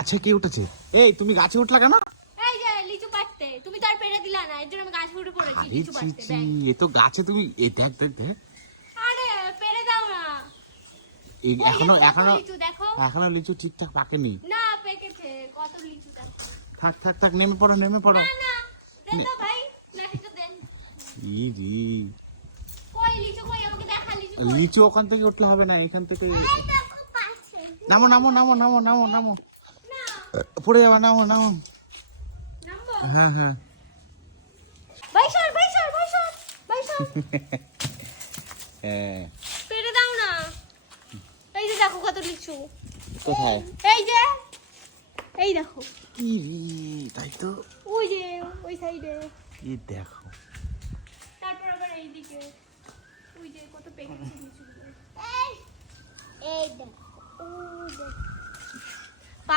আচ্ছা কে উঠেছে? এই তুমি গাছে উঠলা কেন? এই যে লিচু পাড়তে, তুমি তো আর পেরে দিলা না, এর জন্য আমি গাছে উঠে পড়েছি আরে লিচু ছি পাড়তে। ছি, এ তো গাছে তুমি এই দেখ দেখ দেখ। আরে পেরে দাও না। এই ওই যে এখনো কত এখনো লিচু দেখো। এখনো লিচু ঠিকঠাক পাকেনি। না পেকেছে, কত লিচু দেখো। থাক থাক থাক, নেমে পড়ো নেমে পড়ো। না না, দেন তো ভাই, লাঠিটা দেন। ইরি, কই লিচু কই, আমাকে দেখা লিচু কই। লিচু ওখান থেকে উঠলে হবে না, এখান থেকে। এই দেখো পাশে। নামো নামো নামো নামো নামো নামো, না, পড়ে যাবে, নামো নামো। নামবো। হ্যাঁ হ্যাঁ। ভাই সর ভাই সর ভাই সর ভাই সর। হ্যাঁ। পেরে দাও না। এই যে দেখো কত লিচু। কোথায়? এই যে, এই দেখো। ইরি, তাই তো। ওই যে ওই সাইডে। এই দেখো। তারপর আবার এইদিকে ওই যে কত পেকেছে লিচুগুলো। এই দেখো, ওই দেখো।